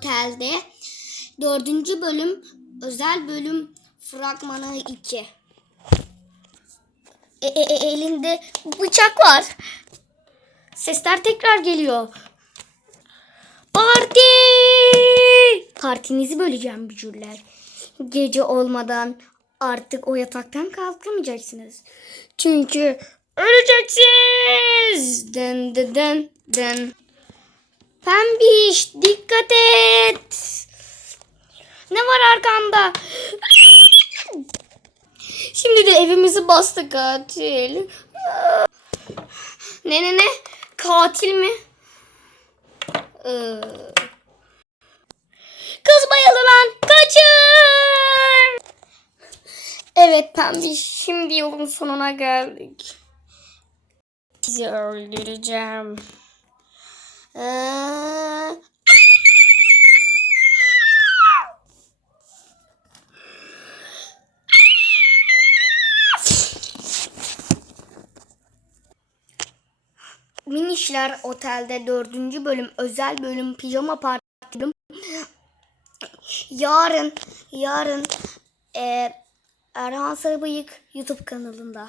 Otelde dördüncü bölüm özel bölüm fragmanı 2. E, e, e, elinde bıçak var. Sesler tekrar geliyor. Parti! Partinizi böleceğim bücürler. Gece olmadan artık o yataktan kalkamayacaksınız. Çünkü öleceksiniz. Den den den den. Pembiş dikkat et. Ne var arkanda? Şimdi de evimizi bastı katil. Ne ne ne? Katil mi? Ee, Kız bayıldı lan. Kaçın. Evet pembiş. Şimdi yolun sonuna geldik. Sizi öldüreceğim. Minişler Otel'de dördüncü bölüm özel bölüm pijama parti. Yarın yarın e, Erhan Sarıbıyık YouTube kanalında.